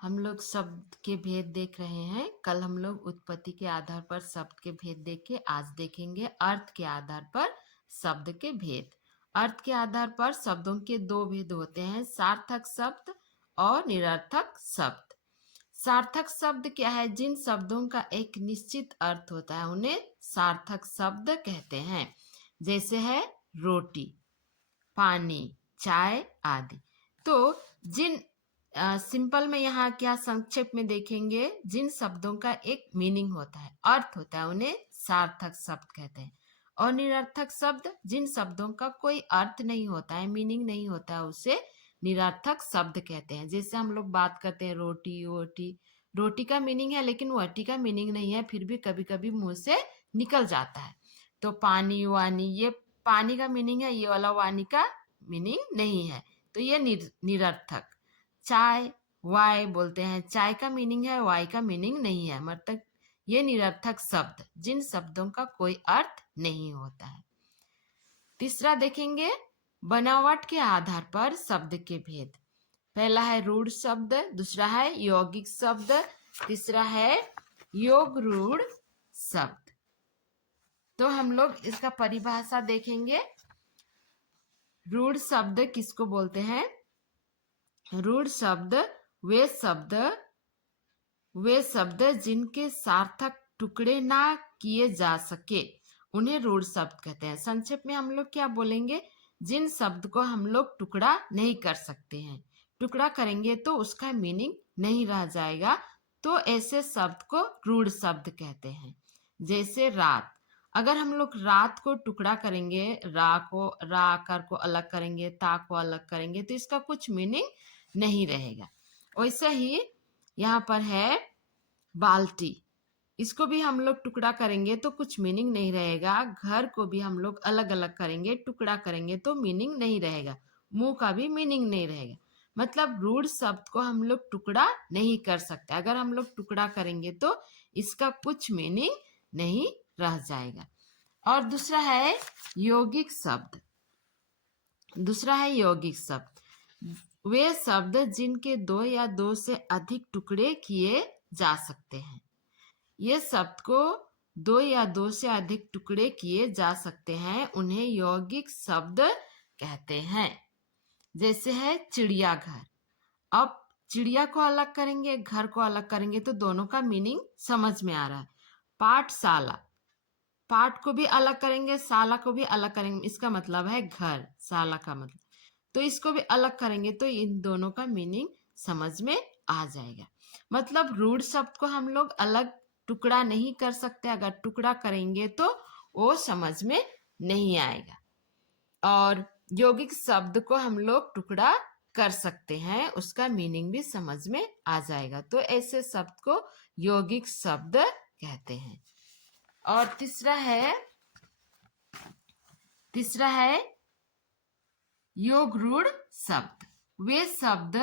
हम लोग शब्द के भेद देख रहे हैं। कल हम लोग उत्पत्ति के आधार पर शब्द के भेद देखे, आज देखेंगे अर्थ के आधार पर शब्द के भेद। अर्थ के आधार पर शब्दों के दो भेद होते हैं, सार्थक शब्द और निरर्थक शब्द। सार्थक शब्द क्या है? जिन शब्दों का एक निश्चित अर्थ होता है उन्हें सार्थक शब्द कहते हैं। जैसे है रोटी, पानी, चाय आदि। तो जिन सिंपल में यहाँ क्या संक्षेप में देखेंगे, जिन शब्दों का एक मीनिंग होता है, अर्थ होता है, उन्हें सार्थक शब्द कहते हैं। और निरर्थक शब्द, जिन शब्दों का कोई अर्थ नहीं होता है, मीनिंग नहीं होता है, उसे निरर्थक शब्द कहते हैं। जैसे हम लोग बात करते हैं रोटी वोटी, रोटी का मीनिंग है लेकिन वोटी का मीनिंग नहीं है, फिर भी कभी कभी मुंह से निकल जाता है। तो पानी वानी, ये पानी का मीनिंग है, ये वाला वानी का मीनिंग नहीं है, तो ये निरर्थक। चाय, वाय बोलते हैं, चाय का मीनिंग है, वाय का मीनिंग नहीं है, मतलब ये निरर्थक शब्द, जिन शब्दों का कोई अर्थ नहीं होता है। तीसरा देखेंगे बनावट के आधार पर शब्द के भेद। पहला है रूढ़ शब्द, दूसरा है यौगिक शब्द, तीसरा है योग रूढ़ शब्द। तो हम लोग इसका परिभाषा देखेंगे। रूढ़ शब्द किसको बोलते हैं? रूढ़ शब्द वे शब्द जिनके सार्थक टुकड़े ना किए जा सके, उन्हें रूढ़ शब्द कहते हैं। संक्षेप में हम लोग क्या बोलेंगे? जिन शब्द को हम लोग टुकड़ा नहीं कर सकते हैं, टुकड़ा करेंगे तो उसका मीनिंग नहीं रह जाएगा, तो ऐसे शब्द को रूढ़ शब्द कहते हैं। जैसे रात, अगर हम लोग रात को टुकड़ा करेंगे, रा आकार को अलग करेंगे, ता को अलग करेंगे, तो इसका कुछ मीनिंग नहीं रहेगा। वैसे ही यहाँ पर है बाल्टी, इसको भी हम लोग टुकड़ा करेंगे तो कुछ मीनिंग नहीं रहेगा। घर को भी हम लोग अलग अलग करेंगे, टुकड़ा करेंगे तो मीनिंग नहीं रहेगा। मुंह का भी मीनिंग नहीं रहेगा। मतलब रूढ़ शब्द को हम लोग टुकड़ा नहीं कर सकते। अगर हम लोग टुकड़ा करेंगे तो इसका कुछ मीनिंग नहीं रह जाएगा। और दूसरा है यौगिक शब्द। वे शब्द जिनके दो या दो से अधिक टुकड़े किए जा सकते हैं। ये शब्द को दो या दो से अधिक टुकड़े किए जा सकते हैं, उन्हें यौगिक शब्द कहते हैं। जैसे है चिड़ियाघर। अब चिड़िया को अलग करेंगे, घर को अलग करेंगे तो दोनों का मीनिंग समझ में आ रहा है। पाठशाला, पाठ को भी अलग करेंगे, शाला को भी अलग करेंगे, इसका मतलब है घर, शाला का मतलब, तो इसको भी अलग करेंगे तो इन दोनों का मीनिंग समझ में आ जाएगा। मतलब रूढ़ शब्द को हम लोग अलग टुकड़ा नहीं कर सकते, अगर टुकड़ा करेंगे तो वो समझ में नहीं आएगा। और यौगिक शब्द को हम लोग टुकड़ा कर सकते हैं, उसका मीनिंग भी समझ में आ जाएगा, तो ऐसे शब्द को यौगिक शब्द कहते हैं। और तीसरा है योग रूढ़ शब्द। वे शब्द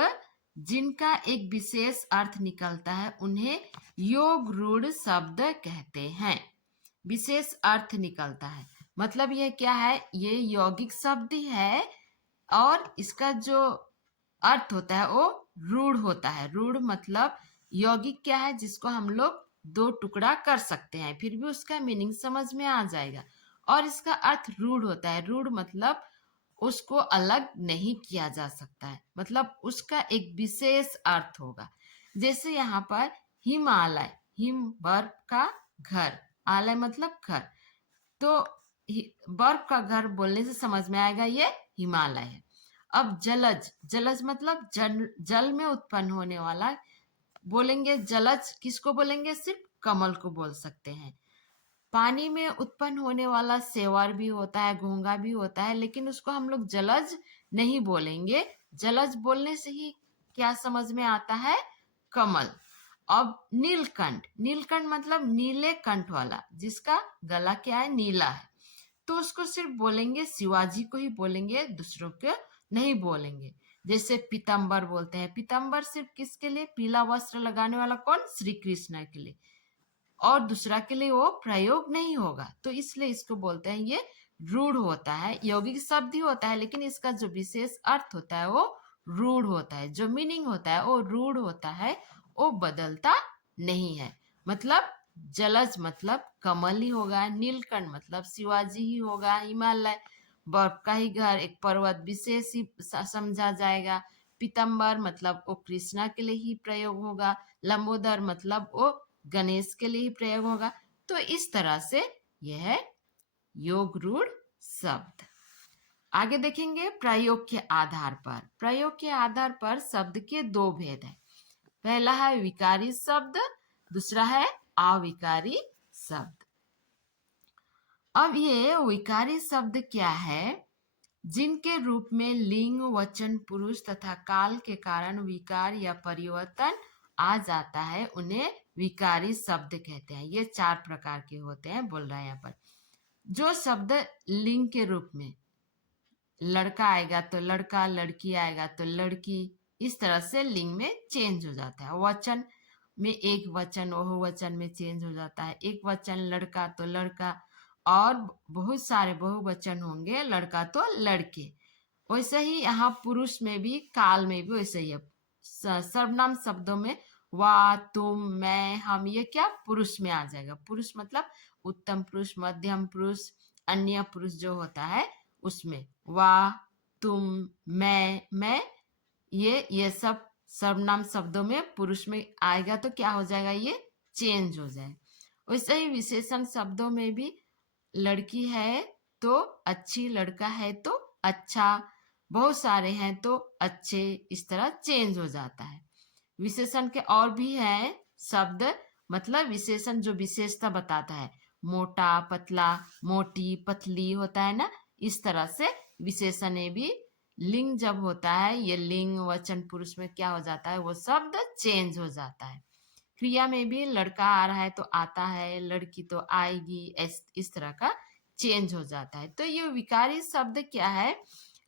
जिनका एक विशेष अर्थ निकलता है उन्हें योग रूढ़ शब्द कहते हैं। विशेष अर्थ निकलता है मतलब ये क्या है? ये यौगिक शब्द ही है और इसका जो अर्थ होता है वो रूढ़ होता है। रूढ़ मतलब यौगिक क्या है? जिसको हम लोग दो टुकड़ा कर सकते हैं, फिर भी उसका मीनिंग समझ में आ जाएगा। और इसका अर्थ रूढ़ होता है। रूढ़ मतलब उसको अलग नहीं किया जा सकता है, मतलब उसका एक विशेष अर्थ होगा। जैसे यहाँ पर हिमालय, हिम बर्फ का घर, आलय मतलब घर, तो बर्फ का घर बोलने से समझ में आएगा ये हिमालय है। अब जलज, जलज मतलब जल में उत्पन्न होने वाला, बोलेंगे जलज किसको बोलेंगे? सिर्फ कमल को बोल सकते हैं। पानी में उत्पन्न होने वाला सेवार भी होता है, घोंगा भी होता है, लेकिन उसको हम लोग जलज नहीं बोलेंगे। जलज बोलने से ही क्या समझ में आता है? कमल। अब नीलकंठ, नीलकंठ मतलब नीले कंठ वाला, जिसका गला क्या है? नीला है, तो उसको सिर्फ बोलेंगे शिवाजी को ही बोलेंगे, दूसरों को नहीं बोलेंगे। जैसे पीताम्बर बोलते हैं, पीताम्बर सिर्फ किसके लिए? पीला वस्त्र लगाने वाला कौन? श्री कृष्ण के लिए, और दूसरा के लिए वो प्रयोग नहीं होगा, तो इसलिए इसको बोलते हैं ये रूढ़ होता है। यौगिक शब्द ही होता है लेकिन इसका जो विशेष अर्थ होता है वो रूढ़ होता है, जो मीनिंग होता है वो रूढ़ होता है, वो बदलता नहीं है। मतलब जलज मतलब कमल ही होगा, नीलकंठ मतलब शिवाजी ही होगा, हिमालय बर्फ का ही घर, एक पर्वत विशेष ही समझा जाएगा, पीतम्बर मतलब वो कृष्णा के लिए ही प्रयोग होगा, लंबोदर मतलब वो गणेश के लिए ही प्रयोग होगा। तो इस तरह से यह है योग रूढ़ शब्द। आगे देखेंगे प्रयोग के आधार पर। प्रयोग के आधार पर शब्द के दो भेद हैं। पहला है विकारी शब्द, दूसरा है अविकारी शब्द। अब ये विकारी शब्द क्या है? जिनके रूप में लिंग, वचन, पुरुष तथा काल के कारण विकार या परिवर्तन आ जाता है, उन्हें विकारी शब्द कहते हैं। ये 4 प्रकार के होते हैं, बोल रहा है यहाँ पर। जो शब्द लिंग के रूप में, लड़का आएगा तो लड़का, लड़की आएगा तो लड़की, इस तरह से लिंग में चेंज हो जाता है। वचन में एक वचन बहुवचन में चेंज हो जाता है, एक वचन लड़का तो लड़का, और बहुत सारे बहुवचन होंगे लड़का तो लड़के। वैसे ही यहाँ पुरुष में भी, काल में भी वैसे ही है। सर्वनाम शब्दों में वह, तुम, मैं, हम, ये क्या पुरुष में आ जाएगा। पुरुष मतलब उत्तम पुरुष, मध्यम पुरुष, अन्य पुरुष जो होता है उसमें वह, तुम, मैं, ये सब सर्वनाम शब्दों में पुरुष में आएगा तो क्या हो जाएगा, ये चेंज हो जाए। वैसे ही विशेषण शब्दों में भी लड़की है तो अच्छी, लड़का है तो अच्छा, बहुत सारे हैं तो अच्छे, इस तरह चेंज हो जाता है। विशेषण के और भी हैं शब्द, मतलब विशेषण जो विशेषता बताता है, मोटा, पतला, मोटी, पतली होता है ना, इस तरह से विशेषण भी लिंग जब होता है, ये लिंग वचन पुरुष में क्या हो जाता है, वो शब्द चेंज हो जाता है। क्रिया में भी लड़का आ रहा है तो आता है, लड़की तो आएगी, इस तरह का चेंज हो जाता है। तो ये विकारी शब्द क्या है,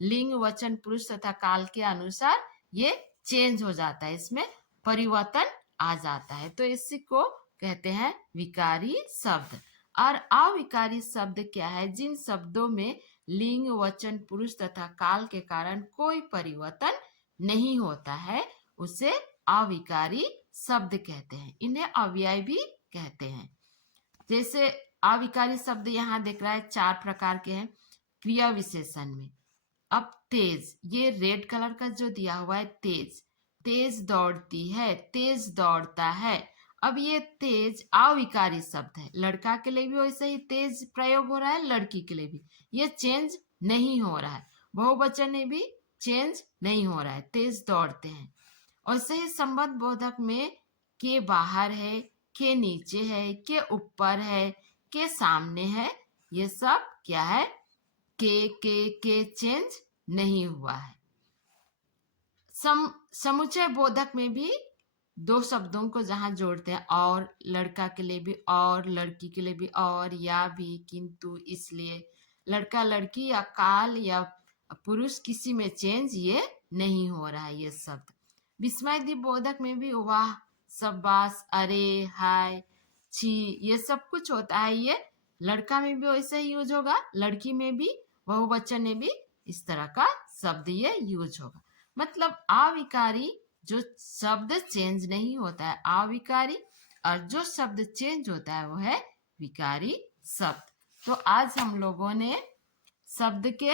लिंग वचन पुरुष तथा काल के अनुसार ये चेंज हो जाता है, इसमें परिवर्तन आ जाता है, तो इसी को कहते हैं विकारी शब्द। और अविकारी शब्द क्या है, जिन शब्दों में लिंग वचन पुरुष तथा काल के कारण कोई परिवर्तन नहीं होता है, उसे अविकारी शब्द कहते हैं। इन्हें अव्यय भी कहते हैं। जैसे अविकारी शब्द यहाँ देख रहा है 4 प्रकार के हैं क्रिया विशेषण में। अब तेज, ये रेड कलर का जो दिया हुआ है तेज, तेज दौड़ती है, तेज दौड़ता है। अब ये तेज अविकारी शब्द है, लड़का के लिए भी वैसे ही तेज प्रयोग हो रहा है, लड़की के लिए भी ये चेंज नहीं हो रहा है, बहुवचन में भी चेंज नहीं हो रहा है, तेज दौड़ते हैं। और सही संबंध बोधक में के बाहर है, के नीचे है, के ऊपर है, के सामने है, ये सब क्या है, के चेंज नहीं हुआ है। समुच्चय बोधक में भी 2 शब्दों को जहां जोड़ते हैं, और लड़का के लिए भी और, लड़की के लिए भी और, या भी, किंतु, इसलिए, लड़का लड़की या काल या पुरुष किसी में चेंज ये नहीं हो रहा है ये शब्द। विस्मय बोधक में भी वाह, शाबाश, अरे, हाय, छी, ये सब कुछ होता है, ये लड़का में भी वैसे ही यूज होगा, लड़की में भी, बहुवचन में भी इस तरह का शब्द ये यूज होगा। मतलब अविकारी जो शब्द चेंज नहीं होता है अविकारी, और जो शब्द चेंज होता है वो है विकारी शब्द। तो आज हम लोगों ने शब्द के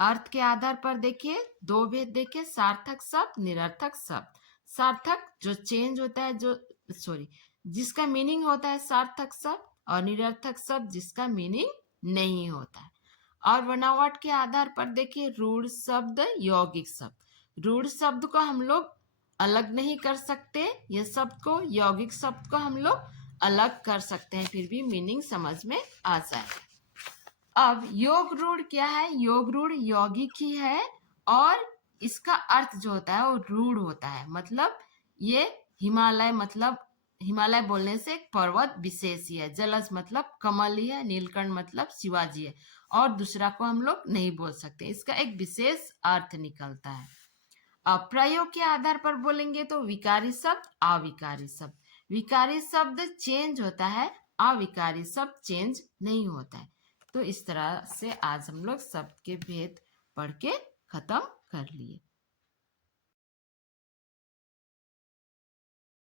अर्थ के आधार पर देखिए 2 भेद देखे, सार्थक शब्द, निरर्थक शब्द। सार्थक जो चेंज होता है, जो जिसका मीनिंग होता है सार्थक शब्द, और निरर्थक शब्द जिसका मीनिंग नहीं होता है। और बनावट के आधार पर देखिए रूढ़ शब्द, यौगिक शब्द। रूढ़ शब्द को हम लोग अलग नहीं कर सकते, ये शब्द को, यौगिक शब्द को हम लोग अलग कर सकते हैं, फिर भी मीनिंग समझ में आ जाए। अब योग रूढ़ क्या है, योग रूढ़ यौगिक ही है, और इसका अर्थ जो होता है वो रूढ़ होता है। मतलब ये हिमालय, मतलब हिमालय बोलने से एक पर्वत विशेष ही है, जलज मतलब कमल ही है, नीलकंठ मतलब शिवाजी है, और दूसरा को हम लोग नहीं बोल सकते, इसका एक विशेष अर्थ निकलता है। अब प्रयोग के आधार पर बोलेंगे तो विकारी शब्द, अविकारी शब्द। विकारी शब्द चेंज होता है, अविकारी शब्द चेंज नहीं होता है। तो इस तरह से आज हम लोग शब्द के भेद पढ़ के खत्म कर लिए।